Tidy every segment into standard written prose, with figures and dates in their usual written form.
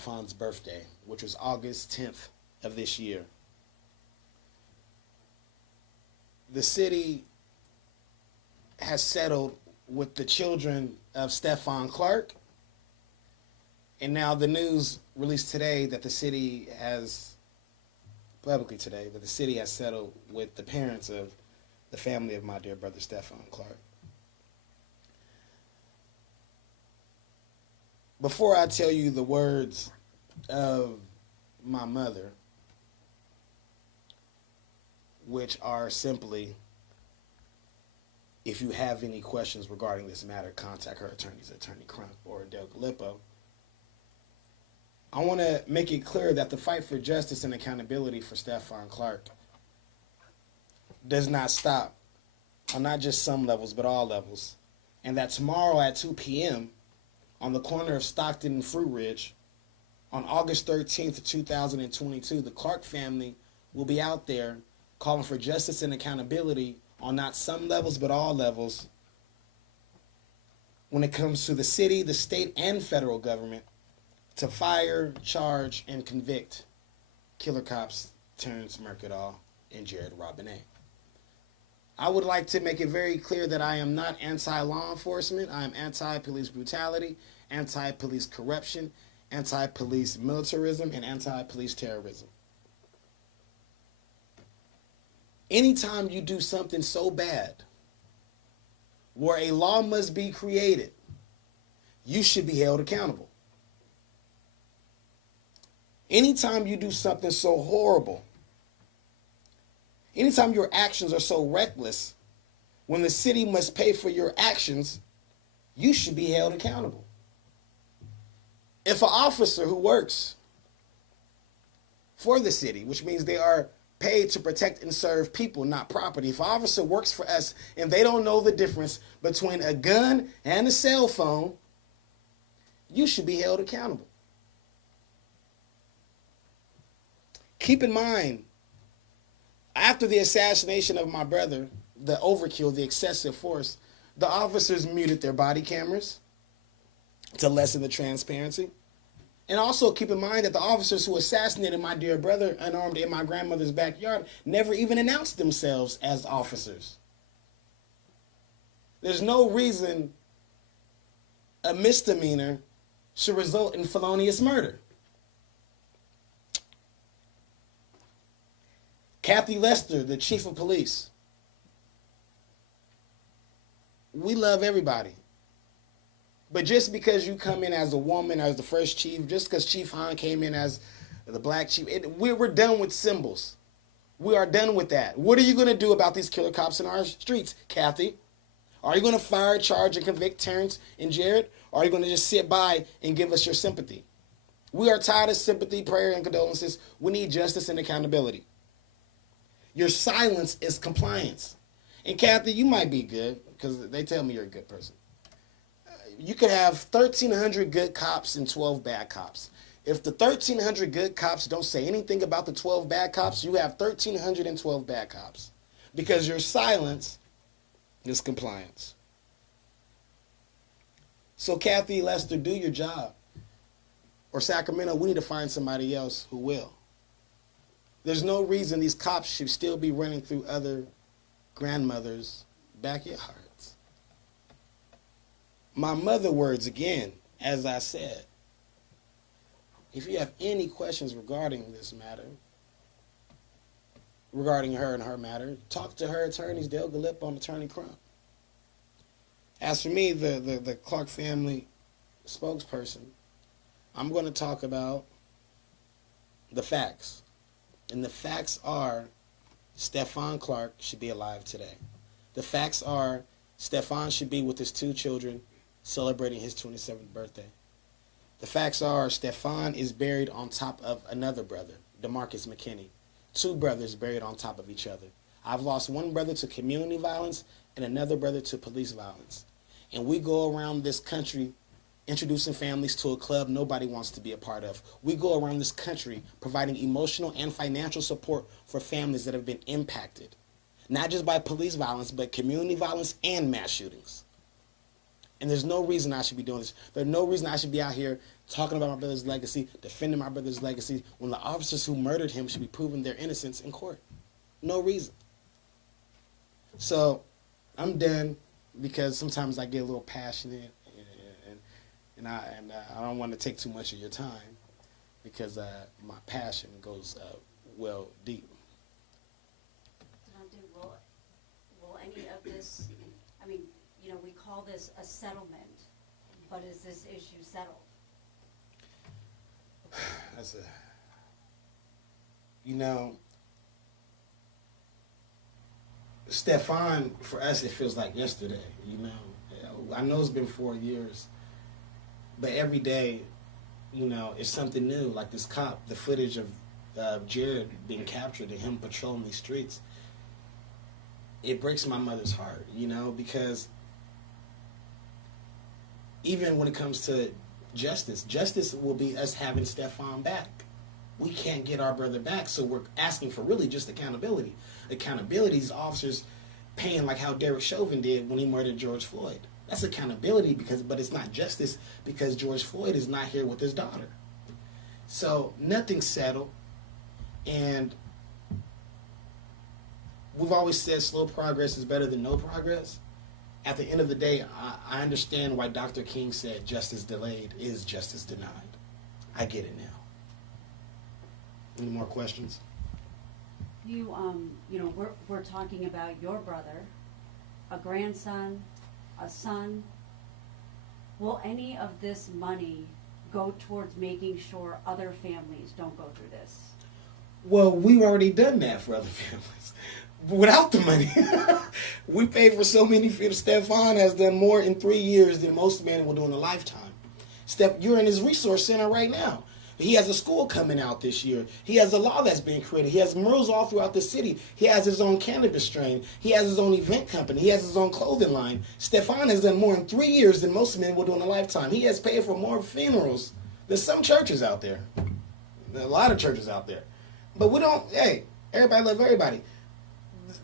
Stephon's birthday, which was August 10th of this year. The city has settled with the children of Stephon Clark, and now the news released today that the city has, publicly today, that the city has settled with the parents of the family of my dear brother Stephon Clark. Before I tell you the words of my mother, which are simply, if you have any questions regarding this matter, contact her attorneys, Attorney Crump or Del Gallipo. I want to make it clear that the fight for justice and accountability for Stephon Clark does not stop on not just some levels, but all levels. And that tomorrow at 2 p.m. on the corner of Stockton and Fruit Ridge, on August 13th, 2022, the Clark family will be out there calling for justice and accountability on not some levels, but all levels when it comes to the city, the state, and federal government to fire, charge, and convict killer cops Terrence Mercadal and Jared Robinette. I would like to make it very clear that I am not anti-law enforcement. I am anti-police brutality, anti-police corruption, anti-police militarism, and anti-police terrorism. Anytime you do something so bad where a law must be created, you should be held accountable. Anytime you do something so horrible, anytime your actions are so reckless, when the city must pay for your actions, you should be held accountable. If an officer who works for the city, which means they are paid to protect and serve people, not property, if an officer works for us and they don't know the difference between a gun and a cell phone, you should be held accountable. Keep in mind, after the assassination of my brother, the overkill, the excessive force, the officers muted their body cameras to lessen the transparency. And also keep in mind that the officers who assassinated my dear brother unarmed in my grandmother's backyard never even announced themselves as officers. There's no reason a misdemeanor should result in felonious murder. Kathy Lester, the chief of police. We love everybody. But just because you come in as a woman, as the first chief, just because Chief Hahn came in as the black chief, we're done with symbols. We are done with that. What are you going to do about these killer cops in our streets, Kathy? Are you going to fire, charge, and convict Terrence and Jared? Or are you going to just sit by and give us your sympathy? We are tired of sympathy, prayer, and condolences. We need justice and accountability. Your silence is compliance. And Kathy, you might be good, because they tell me you're a good person. You could have 1,300 good cops and 12 bad cops. If the 1,300 good cops don't say anything about the 12 bad cops, you have 1,312 bad cops. Because your silence is compliance. So Kathy Lester, do your job. Or Sacramento, we need to find somebody else who will. There's no reason these cops should still be running through other grandmothers' backyards. My mother words again, as I said. If you have any questions regarding this matter, regarding her and her matter, talk to her attorneys, Del Gallipo and Attorney Crump. As for me, the Clark family spokesperson, I'm going to talk about the facts. And the facts are Stephon Clark should be alive today. The facts are Stephon should be with his 2 children celebrating his 27th birthday. The facts are Stephon is buried on top of another brother, DeMarcus McKinney. 2 brothers buried on top of each other. I've lost one brother to community violence and another brother to police violence. And we go around this country introducing families to a club nobody wants to be a part of. We go around this country providing emotional and financial support for families that have been impacted, not just by police violence, but community violence and mass shootings. And there's no reason I should be doing this. There's no reason I should be out here talking about my brother's legacy, defending my brother's legacy, when the officers who murdered him should be proving their innocence in court. No reason. So I'm done because sometimes I get a little passionate, and I don't want to take too much of your time because my passion goes well deep. Will any of this, I mean, we call this a settlement, but is this issue settled? That's Stephon, for us, it feels like yesterday, I know it's been 4 years, but every day, it's something new. Like this cop, the footage of Jared being captured and him patrolling these streets, it breaks my mother's heart, because even when it comes to justice will be us having Stephon back. We can't get our brother back, so we're asking for really just accountability. Accountability is officers paying like how Derek Chauvin did when he murdered George Floyd. That's accountability, but it's not justice because George Floyd is not here with his daughter. So nothing's settled, and we've always said slow progress is better than no progress. At the end of the day, I understand why Dr. King said justice delayed is justice denied. I get it now. Any more questions? We're talking about your brother, a grandson, a son. Will any of this money go towards making sure other families don't go through this? Well, we've already done that for other families. Without the money. We paid for so many funerals. Stephon has done more in 3 years than most men will do in a lifetime. You're in his resource center right now. He has a school coming out this year. He has a law that's being created. He has murals all throughout the city. He has his own cannabis strain. He has his own event company. He has his own clothing line. Stephon has done more in 3 years than most men will do in a lifetime. He has paid for more funerals than some churches out there. There are a lot of churches out there. But everybody love everybody.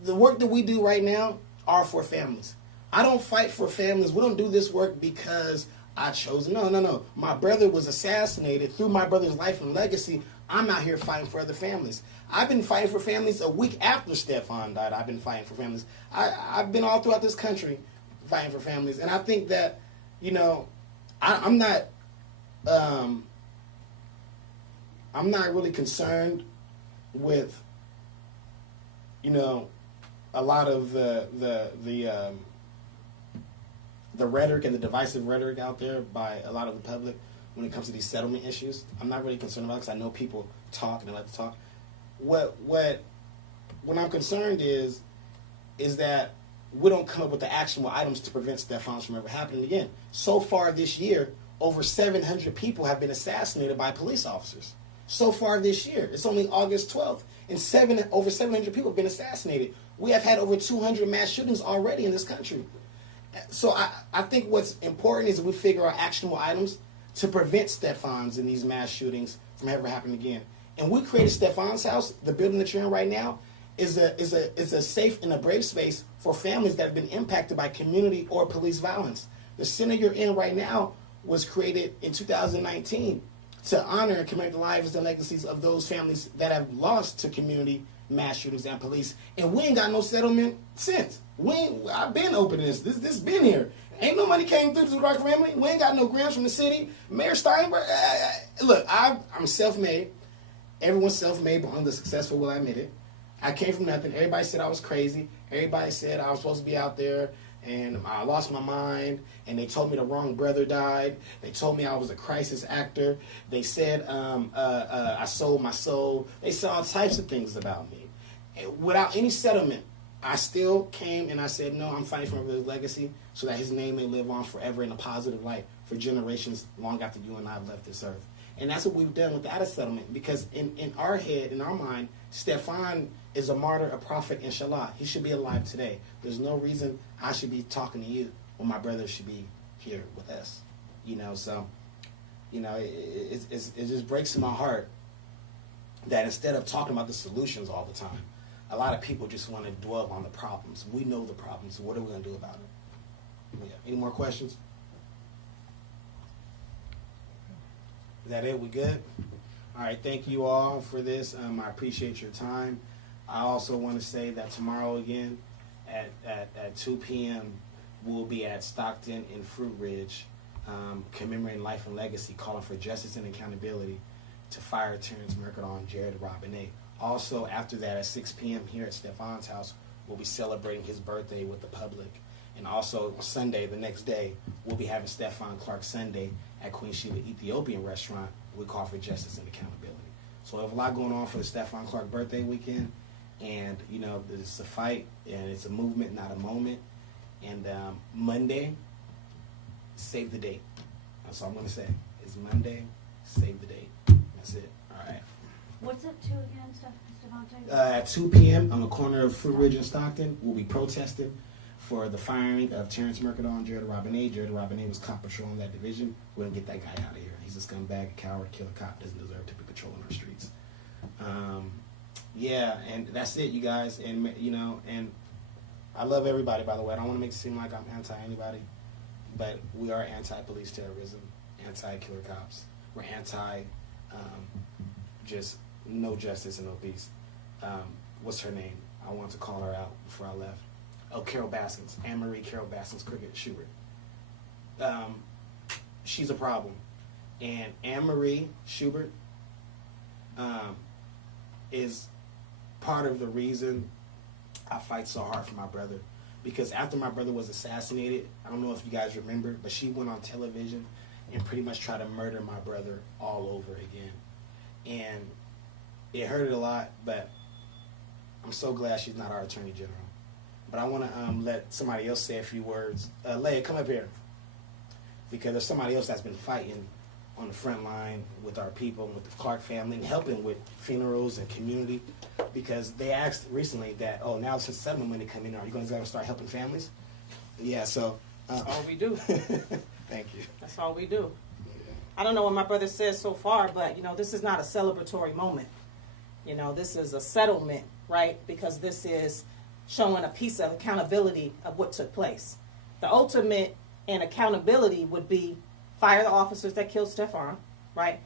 The work that we do right now are for families. I don't fight for families. We don't do this work because I chose. No. My brother was assassinated. Through my brother's life and legacy, I'm out here fighting for other families. I've been fighting for families a week after Stephon died. I've been fighting for families. I've been all throughout this country fighting for families. And I think that, I'm not really concerned with, a lot of the rhetoric and the divisive rhetoric out there by a lot of the public when it comes to these settlement issues. I'm not really concerned about it because I know people talk and they like to talk. What I'm concerned is that we don't come up with the actionable items to prevent Stephon from ever happening again. So far this year, over 700 people have been assassinated by police officers. So far this year, it's only August 12th, and over 700 people have been assassinated. We have had over 200 mass shootings already in this country. So I think what's important is we figure out actionable items to prevent Stephon's and these mass shootings from ever happening again. And we created Stephon's house. The building that you're in right now is a safe and a brave space for families that have been impacted by community or police violence. The center you're in right now was created in 2019 to honor and commemorate the lives and legacies of those families that have lost to community mass shootings and police. And we ain't got no settlement since. I've been open this. This been here. Ain't no money came through to the Clark family. We ain't got no grants from the city. Mayor Steinberg, look, I'm self-made. Everyone's self-made, but I'm the successful, will I admit it. I came from nothing. Everybody said I was crazy. Everybody said I was supposed to be out there, and I lost my mind, and they told me the wrong brother died. They told me I was a crisis actor. They said I sold my soul. They said all types of things about me. And without any settlement, I still came and I said, no, I'm fighting for my brother's legacy so that his name may live on forever in a positive light for generations long after you and I have left this earth. And that's what we've done without a settlement, because in our head, in our mind, Stephon is a martyr, a prophet, inshallah. He should be alive today. There's no reason I should be talking to you when my brother should be here with us. It just breaks my heart that instead of talking about the solutions all the time, a lot of people just want to dwell on the problems. We know the problems, so what are we going to do about it? Yeah. Any more questions? Is that it? We good? All right. Thank you all for this. I appreciate your time. I also want to say that tomorrow again at 2 p.m. we'll be at Stockton and Fruit Ridge, commemorating life and legacy, calling for justice and accountability to fire Terrence Mercadal and Jared Robinette. Also, after that, at 6 p.m. here at Stephon's house, we'll be celebrating his birthday with the public. And also, Sunday, the next day, we'll be having Stephon Clark Sunday at Queen Sheba Ethiopian restaurant. We call for justice and accountability. So we have a lot going on for the Stephon Clark birthday weekend. And, you know, it's a fight, and it's a movement, not a moment. And Monday, save the date. That's all I'm going to say. It's Monday, save the date. That's it. All right. What's it to again, Stephante? At 2 p.m. on the corner of Fruit Ridge and Stockton, we'll be protesting for the firing of Terrence Mercadal and Jared Robinette. Jared Robinette was cop patrolling that division. We're going to get that guy out of here. He's a scumbag, a coward, killer cop, doesn't deserve to be patrolling our streets. Yeah, and that's it, you guys. And, you know, and I love everybody, by the way. I don't want to make it seem like I'm anti-anybody, but we are anti-police terrorism, anti-killer cops. We're anti just no justice and no peace. What's her name? I wanted to call her out before I left. Oh, Carol Baskins. Anne-Marie Carol Baskins, Cricket Schubert. She's a problem. And Anne-Marie Schubert is part of the reason I fight so hard for my brother. Because after my brother was assassinated, I don't know if you guys remember, but she went on television and pretty much tried to murder my brother all over again. And it hurted a lot, but I'm so glad she's not our Attorney General. But I want to let somebody else say a few words. Leia, come up here. Because there's somebody else that's been fighting on the front line with our people, with the Clark family, and helping with funerals and community. Because they asked recently that, oh, now since settlement money come in, are you going to start helping families? Yeah, so. That's all we do. Thank you. That's all we do. I don't know what my brother says so far, but, you know, this is not a celebratory moment. You know, this is a settlement, right? Because this is showing a piece of accountability of what took place. The ultimate in accountability would be fire the officers that killed Stephon, right?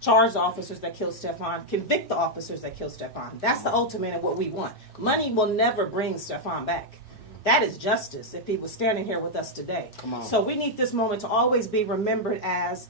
Charge the officers that killed Stephon, convict the officers that killed Stephon. That's the ultimate in what we want. Money will never bring Stephon back. That is justice if he was standing here with us today. Come on. So we need this moment to always be remembered as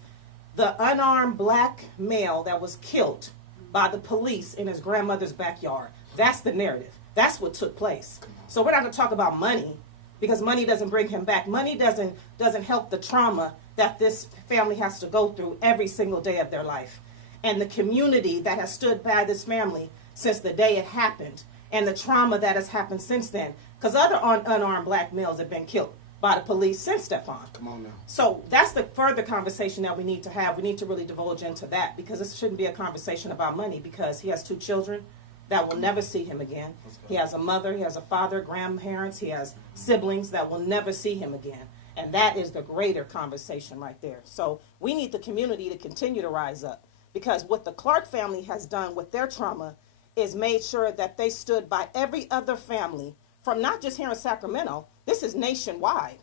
the unarmed black male that was killed by the police in his grandmother's backyard. That's the narrative. That's what took place. So we're not going to talk about money because money doesn't bring him back. Money doesn't help the trauma that this family has to go through every single day of their life. And the community that has stood by this family since the day it happened and the trauma that has happened since then. Because other unarmed black males have been killed by the police since Stephon. Come on now. So that's the further conversation that we need to have. We need to really divulge into that because this shouldn't be a conversation about money because he has 2 children that will never see him again. He has a mother, he has a father, grandparents, he has siblings that will never see him again. And that is the greater conversation right there. So we need the community to continue to rise up because what the Clark family has done with their trauma is made sure that they stood by every other family from not just here in Sacramento. This is nationwide.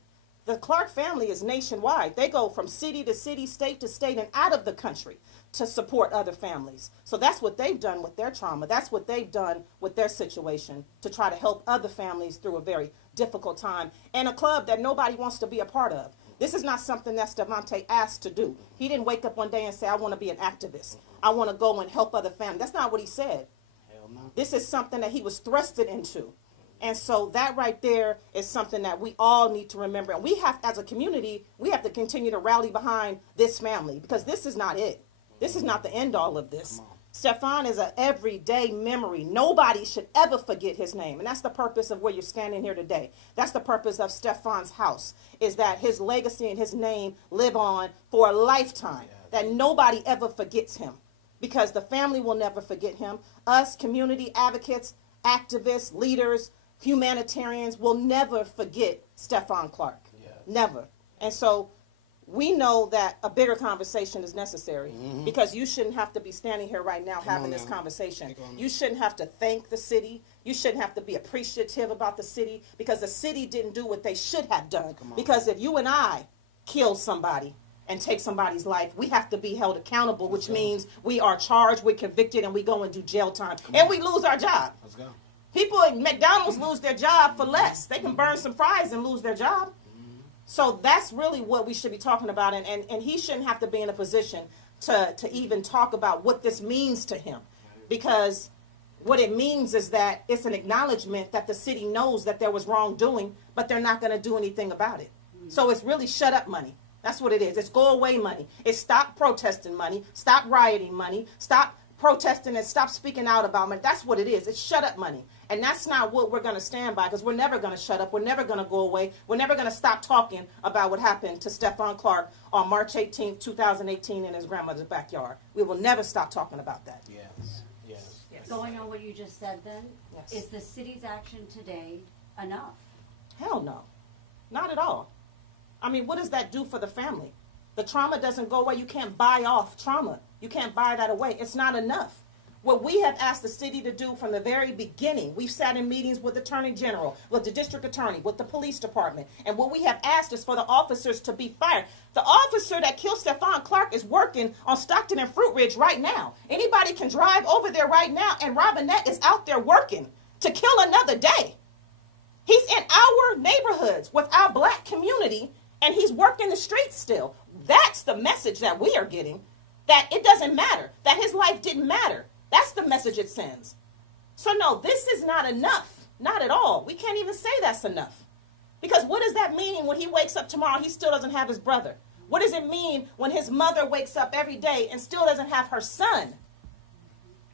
The Clark family is nationwide. They go from city to city, state to state, and out of the country to support other families. So that's what they've done with their trauma. That's what they've done with their situation to try to help other families through a very difficult time and a club that nobody wants to be a part of. This is not something that Stephante asked to do. He didn't wake up one day and say, I want to be an activist. I want to go and help other families. That's not what he said. Hell no. This is something that he was thrusted into. And so that right there is something that we all need to remember. And we have, as a community, we have to continue to rally behind this family because this is not it. This is not the end all of this. Stephon is an everyday memory. Nobody should ever forget his name. And that's the purpose of where you're standing here today. That's the purpose of Stephon's house, is that his legacy and his name live on for a lifetime, that nobody ever forgets him because the family will never forget him. Us, community advocates, activists, leaders, humanitarians will never forget Stephon Clark. Yes. Never. And so we know that a bigger conversation is necessary because you shouldn't have to be standing here right now having this conversation. You shouldn't have to thank the city. You shouldn't have to be appreciative about the city because the city didn't do what they should have done. Because if you and I killed somebody and take somebody's life, we have to be held accountable, which means we are charged, we're convicted, and we go and do jail time. And we lose our job. Let's go. People at McDonald's lose their job for less. They can burn some fries and lose their job. So that's really what we should be talking about. And he shouldn't have to be in a position to even talk about what this means to him. Because what it means is that it's an acknowledgement that the city knows that there was wrongdoing, but they're not going to do anything about it. So it's really shut up money. That's what it is. It's go away money. It's stop protesting money. Stop rioting money. Stop protesting and stop speaking out about money. That's what it is. It's shut up money. And that's not what we're going to stand by, because we're never going to shut up. We're never going to go away. We're never going to stop talking about what happened to Stephon Clark on March 18th, 2018 in his grandmother's backyard. We will never stop talking about that. Yes. Going on what you just said then, Yes. is the city's action today enough? Hell no. Not at all. I mean, what does that do for the family? The trauma doesn't go away. You can't buy off trauma. You can't buy that away. It's not enough. What we have asked the city to do from the very beginning, we've sat in meetings with the Attorney General, with the District Attorney, with the Police Department, and what we have asked is for the officers to be fired. The officer that killed Stephon Clark is working on Stockton and Fruit Ridge right now. Anybody can drive over there right now, and Robinette is out there working to kill another day. He's in our neighborhoods with our black community, and he's working the streets still. That's the message that we are getting, that it doesn't matter, that his life didn't matter. That's the message it sends. So no, this is not enough. Not at all. We can't even say that's enough. Because what does that mean when he wakes up tomorrow, he still doesn't have his brother? What does it mean when his mother wakes up every day and still doesn't have her son?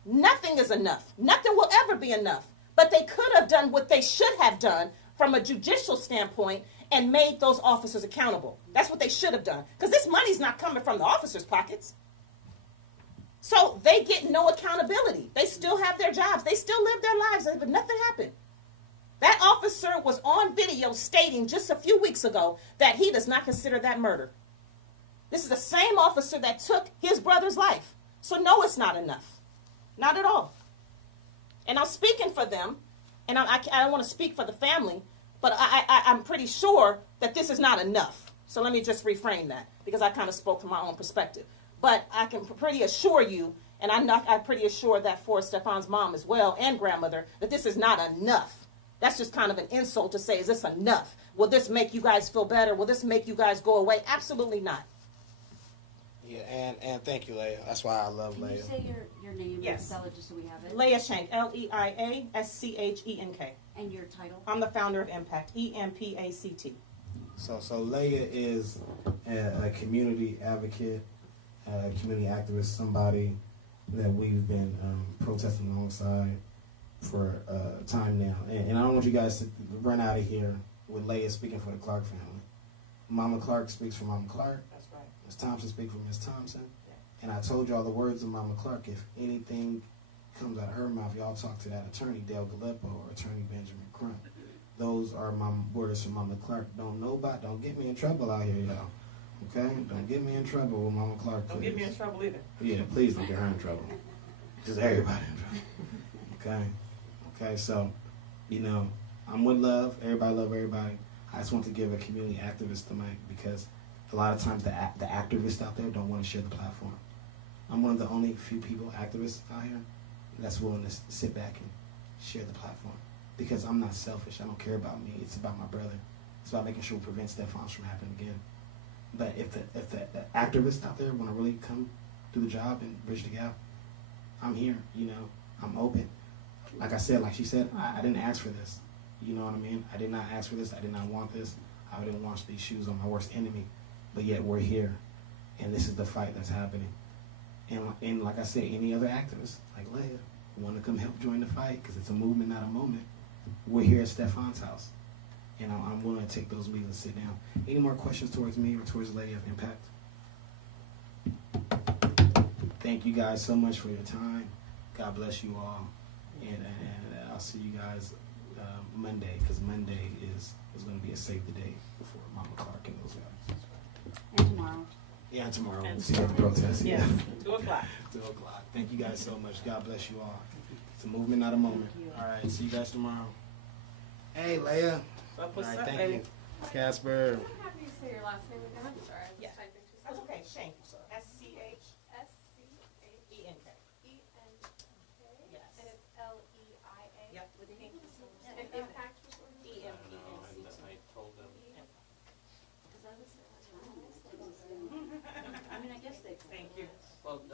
Nothing is enough. Nothing will ever be enough. But they could have done what they should have done from a judicial standpoint and made those officers accountable. That's what they should have done. Because this money's not coming from the officers' pockets. So they get no accountability. They still have their jobs. They still live their lives, but nothing happened. That officer was on video stating just a few weeks ago that he does not consider that murder. This is the same officer that took his brother's life. So no, it's not enough. Not at all. And I'm speaking for them, and I don't want to speak for the family, but I'm pretty sure that this is not enough. So let me just reframe that, because I kind of spoke from my own perspective. But I can pretty assure you, and I'm pretty assured that for Stephon's mom as well and grandmother, that this is not enough. That's just kind of an insult to say, is this enough? Will this make you guys feel better? Will this make you guys go away? Absolutely not. Yeah, and thank you, Leah. That's why I love Can Leah. you say your name Yes. and spell it just so we have it? Leah Shank, L-E-I-A-S-C-H-E-N-K. And your title? I'm the founder of Impact, E-M-P-A-C-T. So Leah is a community advocate, a community activist, somebody that we've been protesting alongside for time now. And I don't want you guys to run out of here with Leah speaking for the Clark family. Mama Clark speaks for Mama Clark. That's right. Ms. Thompson speaks for Ms. Thompson. Yeah. And I told y'all the words of Mama Clark. If anything comes out of her mouth, y'all talk to that attorney, Dale Gallipo, or attorney Benjamin Crump. Those are my words from Mama Clark. Don't get me in trouble out here, y'all. Okay? Don't get me in trouble with Mama Clark, please. Don't get me in trouble either. Yeah, please don't get her in trouble. Just everybody in trouble. Okay, so, I'm with love. Everybody love everybody. I just want to give a community activist the mic, because a lot of times the activists out there don't want to share the platform. I'm one of the only few people, activists out here, that's willing to sit back and share the platform. Because I'm not selfish. I don't care about me. It's about my brother. It's about making sure we prevent Stephon's from happening again. But if the activists out there want to really come do the job and bridge the gap, I'm here. I'm open. Like I said, like she said, I didn't ask for this. You know what I mean? I did not ask for this. I did not want this. I didn't want these shoes on my worst enemy. But yet we're here, and this is the fight that's happening. And like I said, any other activists, like Leah, want to come help join the fight, because it's a movement, not a moment. We're here at Stephon's house, and I'm willing to take those meetings and sit down. Any more questions towards me or towards Leah of Impact? Thank you guys so much for your time. God bless you all, and I'll see you guys Monday, because Monday is going to be a save the day for Mama Clark and those guys. And tomorrow. Yeah, tomorrow. We'll see you at the protest. Yes, 2 o'clock. 2 o'clock. Thank you guys so much. God bless you all. It's a movement, not a moment. All right, see you guys tomorrow. Hey, Leah. What's All right, up, thank baby? you. Casper. Can I have you say your last name again? I'm sorry. I was Yeah. typing too That's okay. Shank. SCHENK. SCHENK. Yes. And it's LEIA. Yep. Thank you so much. And